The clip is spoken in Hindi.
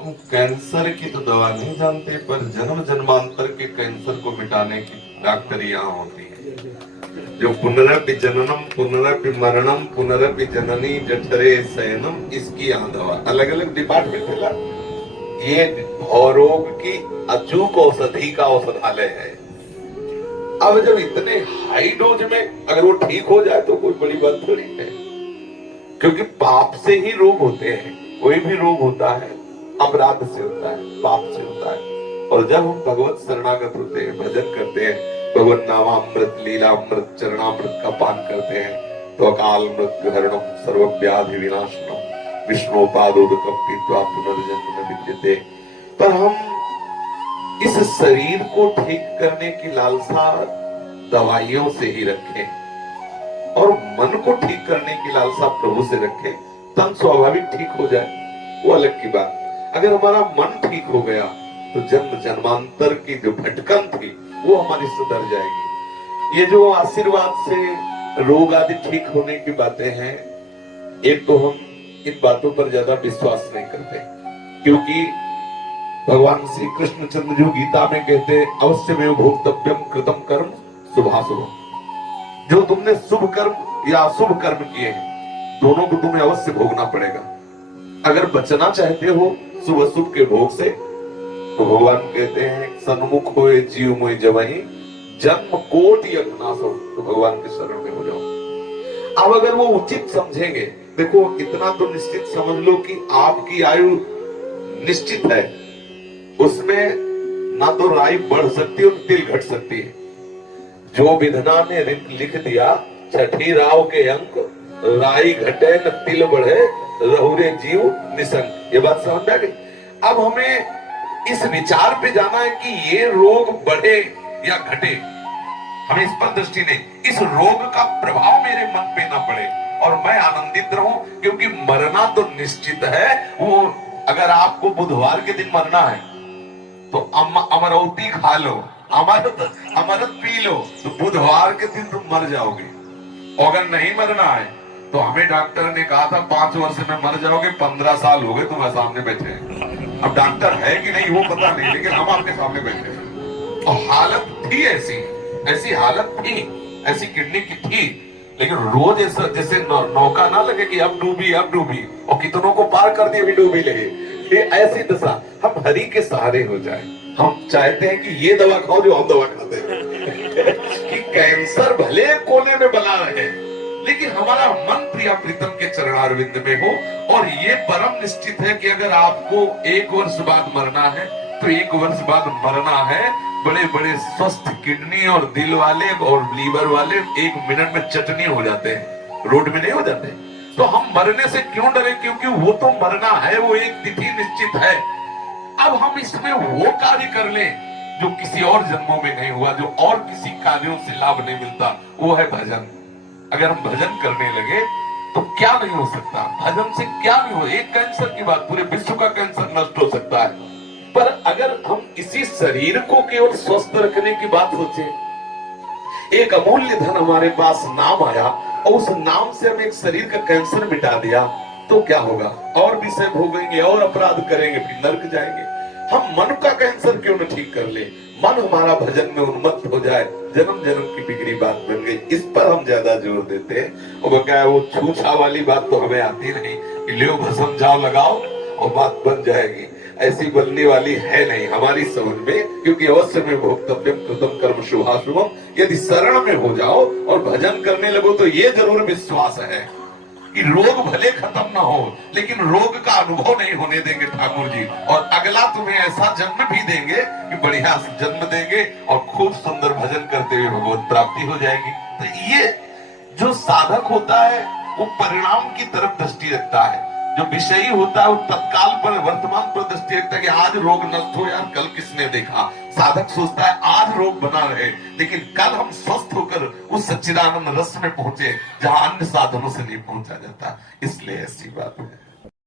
हम कैंसर की तो दवा नहीं जानते, पर जन्म जन्मांतर के कैंसर को मिटाने की डॉक्टरी यहाँ होती है। जो पुनरपि जननम पुनरपि मरणम पुनरपि जननी जठरे शयनम, इसकी यहाँ दवा। अलग अलग डिपार्टमेंट है। ये भवरोग की अचूक औषधि का औषधालय है। अब जब इतने हाई डोज में अगर वो ठीक हो जाए तो कोई बड़ी बात थोड़ी है, क्योंकि पाप से ही रोग होते हैं। कोई भी रोग होता है अपराध से होता है, पाप से होता है। और जब हम भगवत शरणागत होते हैं, भजन करते हैं, भगवत नामामृत लीलामृत चरणामृत का पान करते हैं, तो अकाल मृत्यु हरणम सर्व व्याधि विनाशनम विष्णुपादोदकम पीत्वा पुनर्जन्म न विद्यते। पर हम इस शरीर को ठीक करने की लालसा दवाइयों से ही रखें और मन को ठीक करने की लालसा प्रभु से रखें, तन स्वाभाविक ठीक हो जाए, वो अलग की बात। अगर हमारा मन ठीक हो गया तो जन्म जन्मांतर की जो भटकन थी वो हमारी सुधर जाएगी। ये जो आशीर्वाद से रोग आदि ठीक होने की बातें हैं, एक तो हम इन बातों पर ज्यादा विश्वास नहीं करते, क्योंकि भगवान श्री कृष्ण चंद्र जो गीता में कहते हैं अवश्य में भोक्तव्यम कृतम कर्म शुभाशुभम, जो तुमने शुभ कर्म या अशुभ कर्म किए हैं दोनों को तुम्हें अवश्य भोगना पड़ेगा। अगर बचना चाहते हो शुभ अशुभ के भोग से, तो भगवान कहते हैं सन्मुख होए जीव मोहि जवहीं जन्म कोटि अज्ञासो, तो भगवान के शरण में हो जाओ। अब अगर वो उचित समझेंगे, देखो इतना तो निश्चित समझ लो कि आपकी आयु निश्चित है, उसमें ना तो राई बढ़ सकती है और तिल घट सकती है। जो विधना ने लिख दिया छठी राव के अंक, राई घटे न तिल बढ़े रहुरे जीव निसंक, ये बात समझ आ गई। अब हमें इस विचार पे जाना है कि ये रोग बढ़े या घटे, हमें इस पर दृष्टि नहीं, इस रोग का प्रभाव मेरे मन पे ना पड़े और मैं आनंदित रहूं, क्योंकि मरना तो निश्चित है। वो अगर आपको बुधवार के दिन मरना है तो अमरौती खा लो, अमृत पी लो, तो बुधवार के दिन तुम मर जाओगे। अगर नहीं मरना है तो हमें डॉक्टर ने कहा था 5 वर्ष में मर जाओगे, 15 साल हो गए तुम्हारे सामने बैठे हैं। अब डॉक्टर है कि नहीं वो पता नहीं, लेकिन हम आपके सामने बैठे हैं। और हालत थी ऐसी हालत थी, ऐसी किडनी की थी, लेकिन रोज ऐसा जैसे नौका ना लगे कि अब डूबी और कितनों को पार कर दिए, अभी डूबी लगे। ये ऐसी दशा, हम हरि के सहारे हो जाए। हम चाहते हैं कि ये दवा खाओ जो हम दवा खाते हैं कि कैंसर भले कोने में बना रहे, लेकिन हमारा मन प्रिया प्रीतम के चरणारविंद में हो। और ये परम निश्चित है कि अगर आपको 1 वर्ष बाद मरना है तो 1 वर्ष बाद मरना है। बड़े बड़े स्वस्थ किडनी और दिल वाले और लीवर वाले 1 मिनट में चटनी हो जाते हैं, रोड में नहीं हो जाते। तो हम मरने से क्यों डरे, क्योंकि वो तो मरना है, वो एक तिथि निश्चित है। अब हम इसमें वो कार्य कर लें जो किसी और जन्मों में नहीं हुआ, जो और किसी कार्यों से लाभ नहीं मिलता, वो है भजन। अगर हम भजन करने लगे तो क्या नहीं हो सकता, भजन से क्या नहीं हो। एक कैंसर की बात, पूरे विश्व का कैंसर नष्ट हो सकता है। पर अगर हम इसी शरीर को केवल स्वस्थ रखने की बात सोचें, एक अमूल्य धन हमारे पास नाम आया और उस नाम से हम एक शरीर का कैंसर मिटा दिया, तो क्या होगा? और विषय भोगेंगे और अपराध करेंगे, फिर नरक जाएंगे। हम मन का कैंसर क्यों न ठीक कर ले, मन हमारा भजन में उन्मत्त हो जाए, जन्म जन्म की बिगड़ी बात बन गई। इस पर हम ज्यादा जोर देते हैं। और क्या है, वो छूछा वाली बात तो हमें आती नहीं कि ले भस्म जाओ लगाओ और बात बन जाएगी, ऐसी बनने वाली है नहीं हमारी समझ में। क्योंकि अवश्य में भोक्तव्यम कृतम कर्म शुभाशुभम, यदि शरण में हो जाओ और भजन करने लगो तो ये जरूर विश्वास है कि रोग भले खत्म ना हो, लेकिन रोग का अनुभव नहीं होने देंगे ठाकुर जी। और अगला तुम्हें ऐसा जन्म भी देंगे कि बढ़िया जन्म देंगे और खूब सुंदर भजन करते हुए भगवत प्राप्ति हो जाएगी। तो ये जो साधक होता है वो परिणाम की तरफ दृष्टि रखता है, जो विषयी होता है वो तत्काल पर वर्तमान पर दृष्टि रखता है कि आज रोग नष्ट हो यार, कल किसने देखा। साधक सोचता है आज रोग बना रहे, लेकिन कल हम स्वस्थ होकर उस सच्चिदानंद रस में पहुंचे जहां अन्य साधनों से नहीं पहुंचा जाता। इसलिए ऐसी बात है।